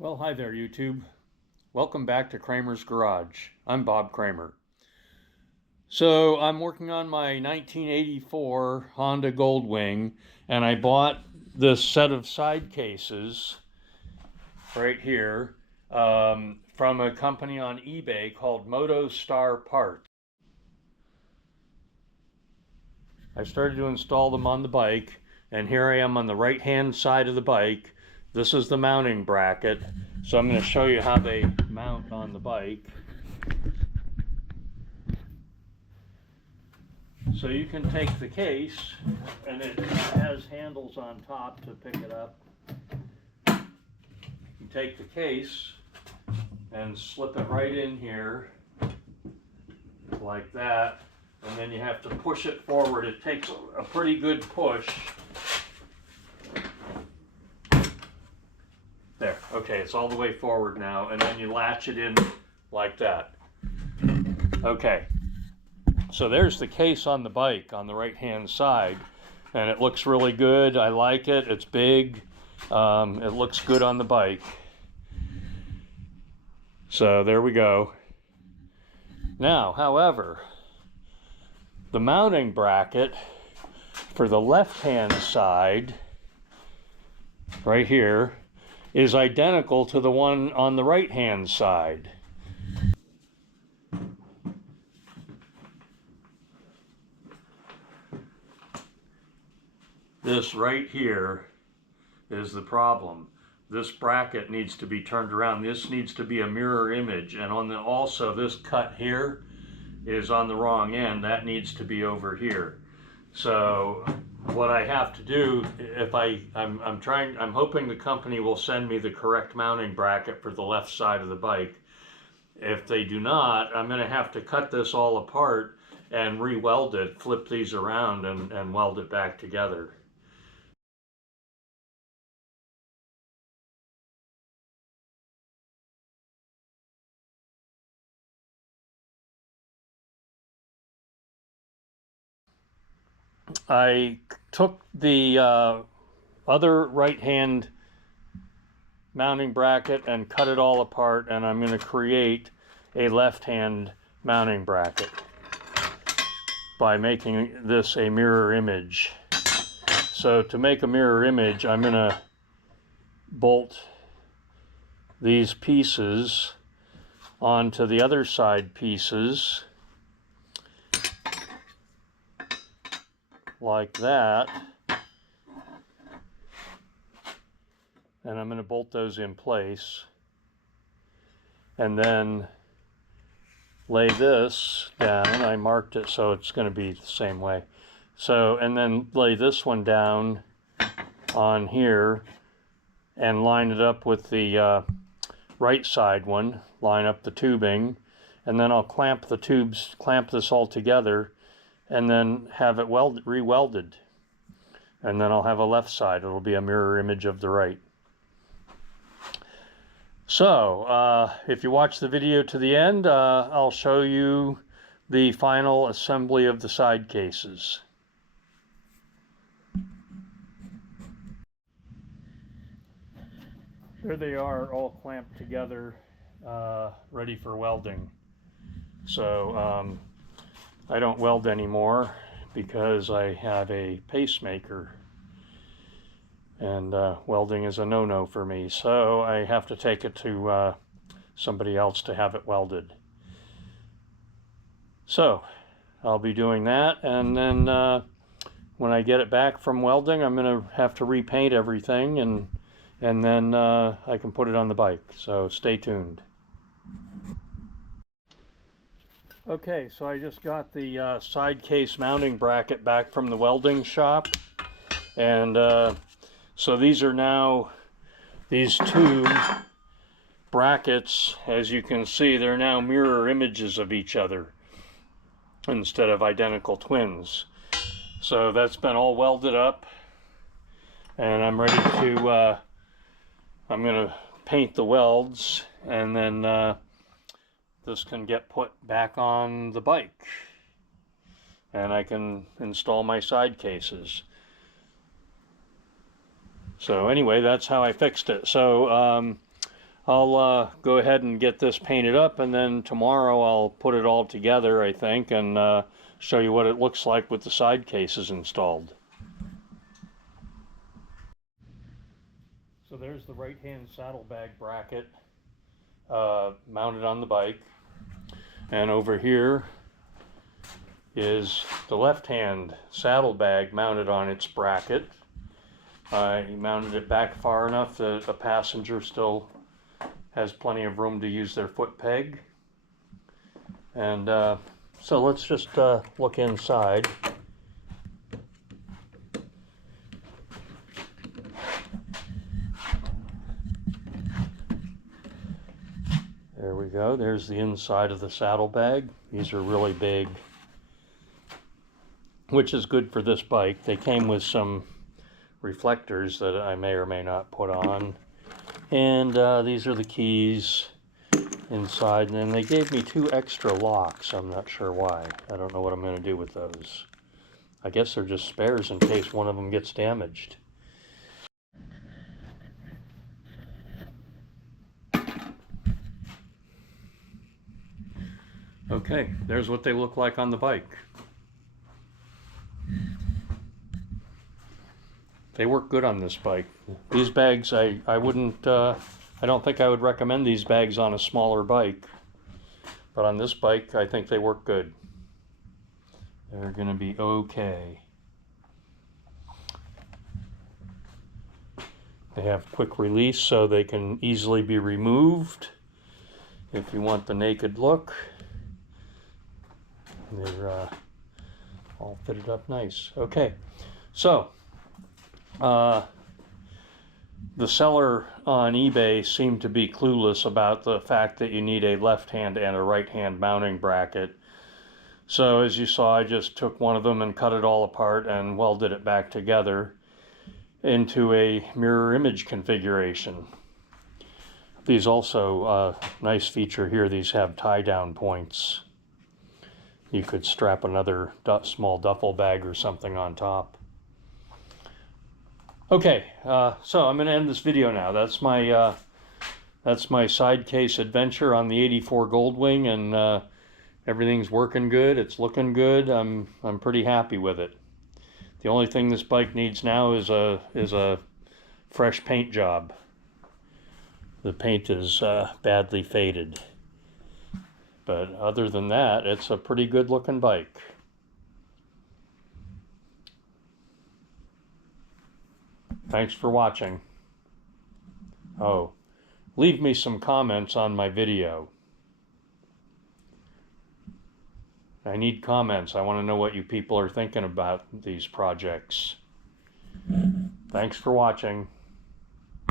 Well, hi there, YouTube. Welcome back to Kramer's Garage. I'm Bob Kramer. So I'm working on my 1984 Honda Goldwing, and I bought this set of side cases right here from a company on eBay called MotoStarParts. I started to install them on the bike, and here I am on the right-hand side of the bike. This is the mounting bracket, so I'm going to show you how they mount on the bike. So you can take the case, and it has handles on top to pick it up. You take the case and slip it right in here like that, and then you have to push it forward. It takes a pretty good push. There, okay, it's all the way forward now, and then you latch it in like that. Okay, so there's the case on the bike on the right hand side, and it looks really good. I like it. It's big. It looks good on the bike. So there we go. Now, however, the mounting bracket for the left-hand side, right here, is identical to the one on the right-hand side. This right here is the problem. This bracket needs to be turned around. This needs to be a mirror image, and also this cut here is on the wrong end. That needs to be over here. So what I have to do, if I'm hoping the company will send me the correct mounting bracket for the left side of the bike. If they do not, I'm going to have to cut this all apart and re-weld it, flip these around and weld it back together. I took the other right-hand mounting bracket and cut it all apart, and I'm going to create a left-hand mounting bracket by making this a mirror image. So to make a mirror image, I'm going to bolt these pieces onto the other side pieces like that, and I'm going to bolt those in place, and then lay this down. I marked it so it's going to be the same way. So, and then lay this one down on here and line it up with the right side one, line up the tubing, and then I'll clamp the tubes, clamp this all together, and then have it re-welded. And then I'll have a left side. It'll be a mirror image of the right. So, if you watch the video to the end, I'll show you the final assembly of the side cases. There they are, all clamped together, ready for welding. So, I don't weld anymore because I have a pacemaker, and welding is a no-no for me, so I have to take it to somebody else to have it welded. So I'll be doing that, and then when I get it back from welding, I'm going to have to repaint everything, and then I can put it on the bike. So stay tuned. Okay, so I just got the side case mounting bracket back from the welding shop, and so these are now, these two brackets, as you can see, they're now mirror images of each other instead of identical twins. So that's been all welded up, and I'm ready to, I'm going to paint the welds, and then this can get put back on the bike, and I can install my side cases. So anyway, that's how I fixed it. So I'll go ahead and get this painted up, and then tomorrow I'll put it all together, I think, and show you what it looks like with the side cases installed. So there's the right-hand saddlebag bracket mounted on the bike, and over here is the left-hand saddlebag mounted on its bracket. He mounted it back far enough that the passenger still has plenty of room to use their foot peg. And so let's just look inside. There we go. There's the inside of the saddlebag. These are really big, which is good for this bike. They came with some reflectors that I may or may not put on. And these are the keys inside. And then they gave me 2 extra locks. I'm not sure why. I don't know what I'm going to do with those. I guess they're just spares in case one of them gets damaged. Okay, there's what they look like on the bike. They work good on this bike. These bags, I don't think I would recommend these bags on a smaller bike. But on this bike, I think they work good. They're gonna be okay. They have quick release, so they can easily be removed if you want the naked look. They're all fitted up nice. Okay, so the seller on eBay seemed to be clueless about the fact that you need a left-hand and a right-hand mounting bracket. So as you saw, I just took one of them and cut it all apart and welded it back together into a mirror image configuration. These also, nice feature here, these have tie-down points. You could strap another small duffel bag or something on top. Okay, so I'm going to end this video now. That's my side case adventure on the 84 Goldwing, and everything's working good. It's looking good. I'm pretty happy with it. The only thing this bike needs now is a fresh paint job. The paint is badly faded. But other than that, it's a pretty good looking bike. Thanks for watching. Oh, leave me some comments on my video. I need comments. I want to know what you people are thinking about these projects. Thanks for watching.